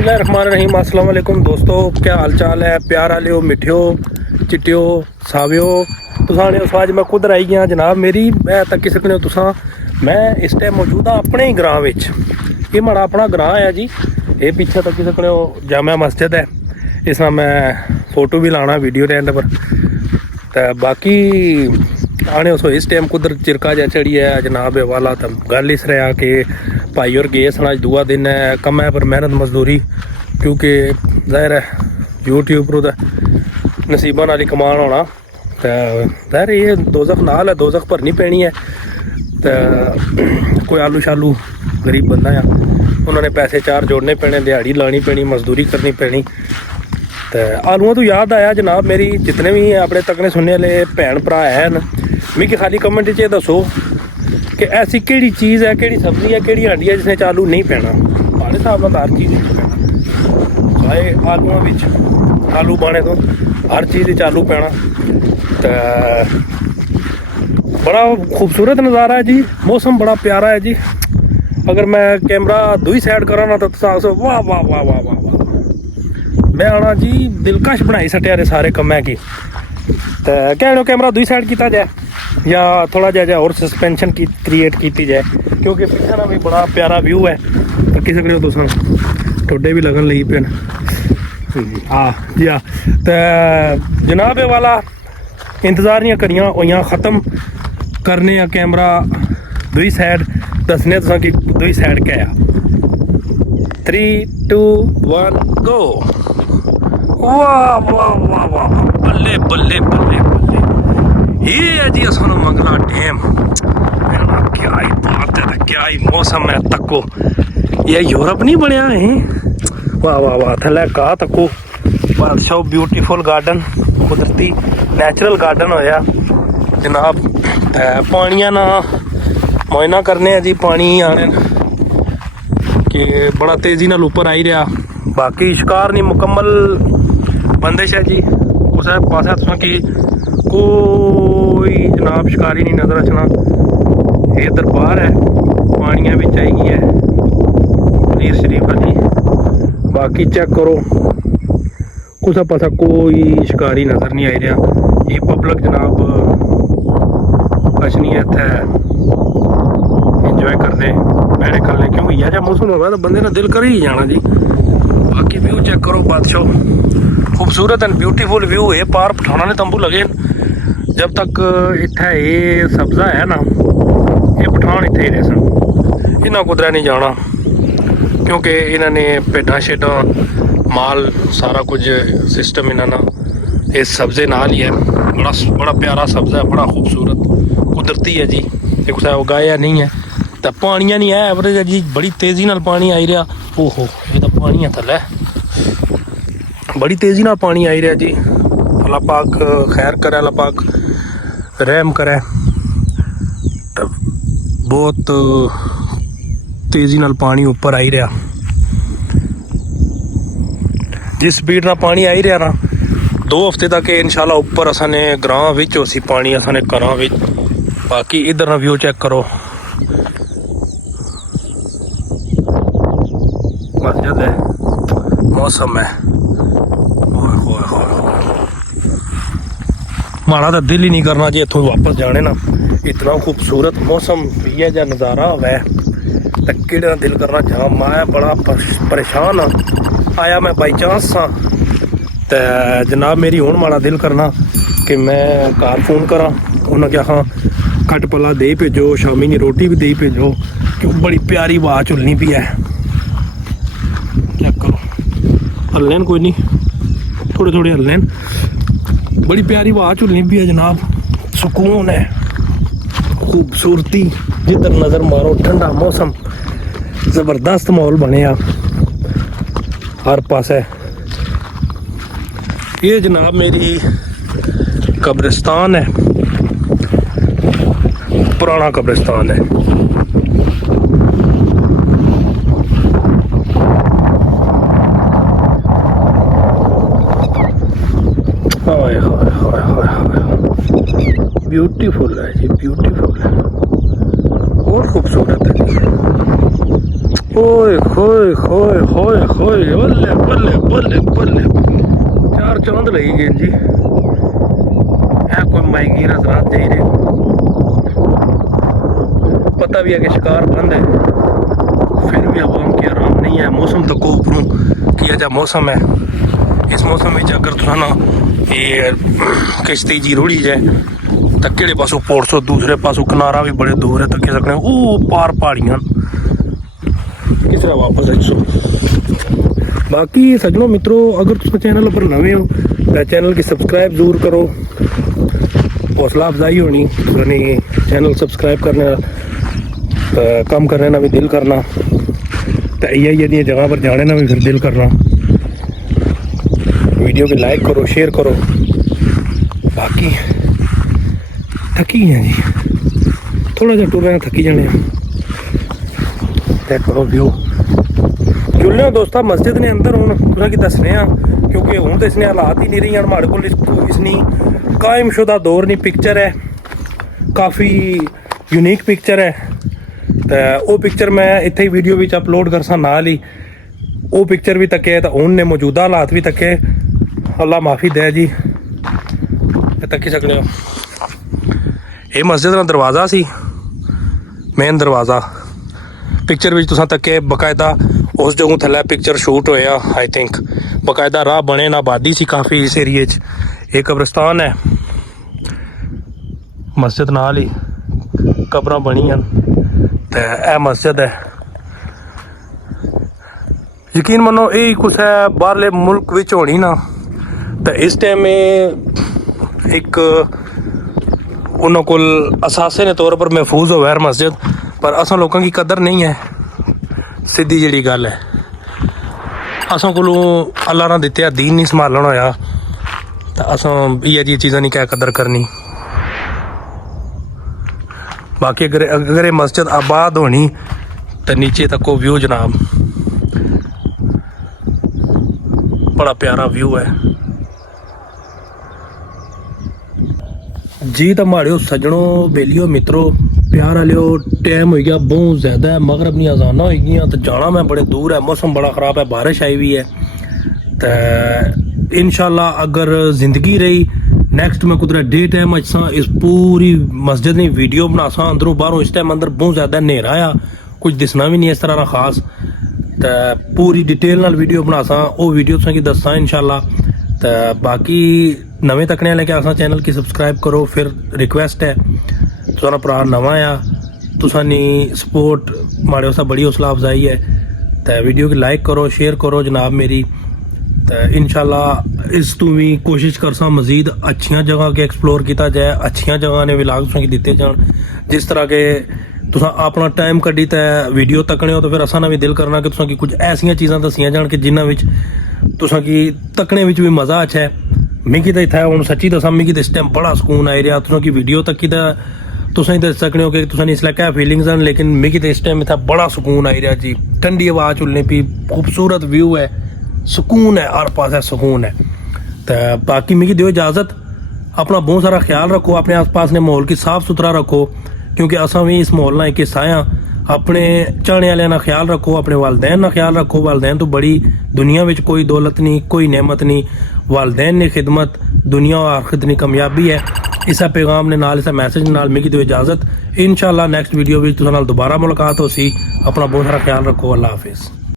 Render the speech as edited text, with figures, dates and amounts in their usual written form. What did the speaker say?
बिस्मिल्लाहिर्रहमानिर्रहीम। अस्सलाम वालेकुम दोस्तों, क्या हाल चाल है? प्यार आलियो, मिठियो, चिट्टियो, सावियो तुसां ने। उस अज मैं खुद आई गया जनाब। मेरी मैं तक्की सकने हो तुसां, मैं इस टाइम मौजूद हाँ अपने ही ग्रां विच। ये माड़ा अपना ग्रां है जी। ये पीछे तक्की सकने हो जामा मस्जिद है। इस मैं फोटो भी लाना वीडियो के एंड पर। तो बाकी आने उस इस टाइम कुदर चिरका जा चढ़ी है जनाब वाला। तो गल इस रहा कि भाई और गए सन, अज दूआ दिन है, कम है पर मेहनत मजदूरी, क्योंकि जाहिर है यूट्यूब पर नसीबा नाल ही कमान होना। तो जाहिर ये दोजख नाल है, दोजख भरनी पैनी है। तो कोई आलू शालू गरीब बंदा आ, उन्होंने पैसे चार जोड़ने पैने, दिहाड़ी लानी पैनी, मजदूरी करनी पैनी। तो आलूआं तो याद आया जनाब, मेरी जितने भी अपने तकने सुनने वाले भैन भरा हैं, मिगी खाली कमेंट च दसो कि ऐसी केड़ी चीज़ है, केड़ी सब्जी है, केड़ी हांडी है जिसने च आलू नहीं पैना। माड़े हिसाब नाल हर चीज़ पैना, चाहे आलूआं विच आलू पाने तो हर चीज़ आलू पैना। तो बड़ा खूबसूरत नज़ारा है जी, मौसम बड़ा प्यारा है जी। अगर मैं कैमरा दूई साइड करा ना तो वाह वाह वाह वाह वाह वाह, मैं आना जी दिलकश बनाई सटिया रे सारे कम्मै की। तो क्या कैमरा दूई साइड किया जाए या थोड़ा जहा और सस्पेंशन की क्रिएट की जाए, क्योंकि पीछे ना भी बड़ा प्यारा व्यू है। तो किसी सकते हो तुम, ठोडे भी लगन लगी पे हाँ जी हाँ। तो जनाब वाला इंतज़ार दियां घड़ियां होइयां ख़त्म, करने आ कैमरा दूई साइड, दसने तुसा कि दूई साइड क्या है। 3 2 1 गो। वाह वाह वाह वाह, बल्ले बल्ले बल्ले बल्ले, ये है जी असन मंगला डैम। क्या ही बात है, क्या ही मौसम है। तको ये यूरोप नहीं बनया है। वाह वाह वाह, थले कहा तको बादशाह ब्यूटीफुल गार्डन, कुदरती नैचुरल गार्डन होया जनाब। पानिया ना मुआयना करने जी, पानी आने कि बड़ा तेजी नाल ऊपर आई रहा। बाकी शिकार नहीं मुकम्मल बंदिश है जी। उस पास तुसा कि कोई जनाब शिकारी नहीं नजर अचना। ये दरबार है, पानिया भी आई है पीर शरीफ अली। बाकी चेक करो कुछ पासा कोई शिकारी नजर नहीं आई रहा। ये पब्लिक जनाब अचनी इत्थे इंजॉय करते बैठे कल्ले, क्योंकि यह जहा मौसम होगा तो बंदे ने दिल कर ही जाना जी। बाकी व्यू चेक करो बादशाह, खूबसूरत एंड ब्यूटीफुल व्यू है। पार पठाना ने तंबू लगे जब तक इत्थे ये सब्जा है ना, ये पठान इत्थे ही रहे सन। इन्होंने कुदरा नहीं जाना, क्योंकि इन्होंने भेडा शेडा माल सारा कुछ सिस्टम इन्होंने इस सब्जे नाल ही है। बड़ा बड़ा प्यारा सब्जा है, बड़ा खूबसूरत कुदरती है जी। ये कुछ उगाया नहीं है। तो पानिया नहीं है एवरेज है जी, बड़ी तेज़ी नाल पानी आई रहा। ओहो ये तो पानी है थले, बड़ी तेज़ी नाल पानी आई रहा जी। अल्लाह पाक खैर करे, अल्लाह पाक रहम करे। तो बहुत तेज़ी नाल पानी ऊपर आई रहा। जिस स्पीड नाल पानी आई रहा ना, 2 हफ्ते तक इंशाल्लाह ऊपर असाने ग्रां विच होसी पानी, असाने घरां विच। बाकी इधर ना व्यू चेक करो, मस्जिद है, मौसम है। माड़ा तो दिल ही नहीं करना जी इतों वापस जाने ना। इतना खूबसूरत मौसम भी है, जहाँ नज़ारा है तो कि दिल करना जहाँ। मैं बड़ा परेशान हाँ, आया मैं बाई चांस हाँ। तो जनाब मेरी हूँ माड़ा दिल करना कि मैं घर फोन करा, उन्हें क्या हाँ खट पला दे भेजो, शामी की रोटी भी दे भेजो, क्यों बड़ी प्यारी आवाज़ चुलनी पी है। क्या करो हल्लेन कोई नहीं, थोड़े थोड़े हल्लेन, बड़ी प्यारी आवाज़ चुलनी पी है जनाब। सुकून है, खूबसूरती, जिधर नज़र मारो ठंडा मौसम, ज़बरदस्त माहौल बने हर पास है। ये जनाब मेरी कब्रिस्तान है, पुराना कब्रिस्तान है। हाय हाय हाय हाय, ब्यूटीफुल है जी, ब्यूटीफुल है, और खूबसूरत है जी। ओए होए होए होए होए बल्ले बल्ले बल्ले बल्ले 4 चांद लगी गए जी। है कोई मायगी रात दे रहे, पता भी है कि शिकार बंद है, फिर भी आवाम की आराम नहीं है। मौसम तो को ऊपरों किया जा मौसम है, इस मौसम में अगर तुम ना ये किश्ती जी रुड़ी जाए तो किहड़े पासों पोड़ सो, दूसरे पासों किनारा भी बड़े दूर है, तक सकने ओ पार पहाड़ियां किस तरह वापस आई सो। बाकी सज्जनों मित्रों, अगर तुम चैनल पर नवे हो तो चैनल की सब्सक्राइब जरूर करो, हौसला अफजाई होनी चैनल सब्सक्राइब करने तो कम करने ना भी दिल करना, तो ये जगह पर जाने ना भी फिर दिल करना। वीडियो को लाइक करो, शेयर करो। बाकी थकी हैं जी, थोड़ा जा टूर थकी जाने करो व्यू चुल्ले दोस्ता। मस्जिद ने अंदर हूँ तुसा की दसने क्योंकि हूँ तो इसने हालात ही नहीं रही हमारे को इसनी कायम शुदा दौर नहीं पिक्चर है, काफ़ी यूनिक पिक्चर है। तो वो पिक्चर मैं इतने ही वीडियो में अपलोड कर सा नाल ही वो पिक्चर भी तके, तो हूँ ने मौजूदा हालात भी तके। अल्लाह माफ़ी दे जी, तकी सकने हो। ये मस्जिद का दरवाज़ा सी, मेन दरवाज़ा पिक्चर भी तुसा तके बकायदा उस जगह थल्ले पिक्चर शूट होया। आई थिंक बकायदा राह बने ना, आबादी सी काफ़ी इस एरिए च। एक कब्रिस्तान है मस्जिद नाल ही, कब्र बनी हैं, तो यह मस्जिद है। यकीन मनो यही कुछ है बाहरले मुल्क विच होनी ना, तो इस टाइम एक उन्होंने कोल असासे ने तौर पर महफूज हो यार मस्जिद, पर असा लोगों की कदर नहीं है। सीधी जी गल है, असा को अल्लाह ने दिते दीन नहीं संभालन होया, तो असा इ'यै जी चीज़ां नहीं क्या कदर करनी। बाकी अगर ये मस्जिद आबाद होनी तो नीचे तक को व्यू जनाब बड़ा प्यारा व्यू है जी। तो माड़ियो सज्जनों बेलियो मित्रों प्यार वालियो, टाइम हो गया बहुत ज़्यादा है, मगरब नी अजाना हो गई, तो जाना मैं बड़े दूर है, मौसम बड़ा ख़राब है, बारिश आई हुई है। तो इंशाल्लाह अगर ज़िंदगी रही नैक्सट में कुदरत डे टाइम असा इस पूरी मस्जिद की वीडियो बना सा अंदरों बाहरों। इस टाइम अंदर बहुत ज़्यादा हनेरा आ, कुछ दिसना भी नहीं इस तरह का खास, तो पूरी डिटेल नाल वीडियो बना सा, वो वीडियो तुसें की दस्सां इंशाल्लाह। तो बाकी नवे तकने लेके आसा चैनल की सब्सक्राइब करो। फिर रिक्वेस्ट है तुसां भरा नवा आ, तुसानी सपोर्ट माड़े उस बड़ी हौसला अफजाई है, तो वीडियो की लाइक करो, शेयर करो जनाब मेरी। तो इंशाल्लाह इस तू भी कोशिश करसा मजीद अच्छियां जगह के एक्सप्लोर किया जाए, अच्छियां जगह ने विलाग तुसां की दिते जान। जिस तरह के तुसां अपना टाइम कड्डी तो वीडियो तकने हो, तो फिर असा ना भी दिल करना कि तुसां की कुछ ऐसियां चीज़ां दसियां जान कि जिन्हां विच तुसां की तकने विच भी मज़ा अच्छा है। मिगी तो इत्थै हुण सच्ची दसां मिगी तो इस टाइम बड़ा सुकून आई रहा। तुसां की वीडियो तक की तुसां ही दस सकने हो कि तुसां इसलै क्या फीलिंग्स हैं, लेकिन मिगी तो इस टाइम इत्थै बड़ा सुकून आई रहा जी। ठंडी हवा चुलने पी, खूबसूरत व्यू है, सुकून है, हर पास है सुकून है। तो बाकी मिगी दियो इजाज़त, अपना बहुत सारा ख्याल रखो, अपने आस पास ने माहौल की साफ सुथरा रखो, क्योंकि असा भी इस माहौल ना एक हिस्सा आ। अपने चाहने वाले ना ख्याल रखो, अपने वालदैन ना ख्याल रखो। वालदैन तो बड़ी दुनिया में कोई दौलत नहीं, कोई नेमत नहीं। वालदैन ने खिदमत दुनिया और आखिरत की कामयाबी है। इस पैगाम ने नाल, इस मैसेज नाल मिगी दियो इजाज़त। इंशाल्लाह नैक्सट वीडियो में तुसां नाल दोबारा मुलाकात हो सी। अपना बहुत सारा ख्याल रखो। अल्लाह हाफिज़।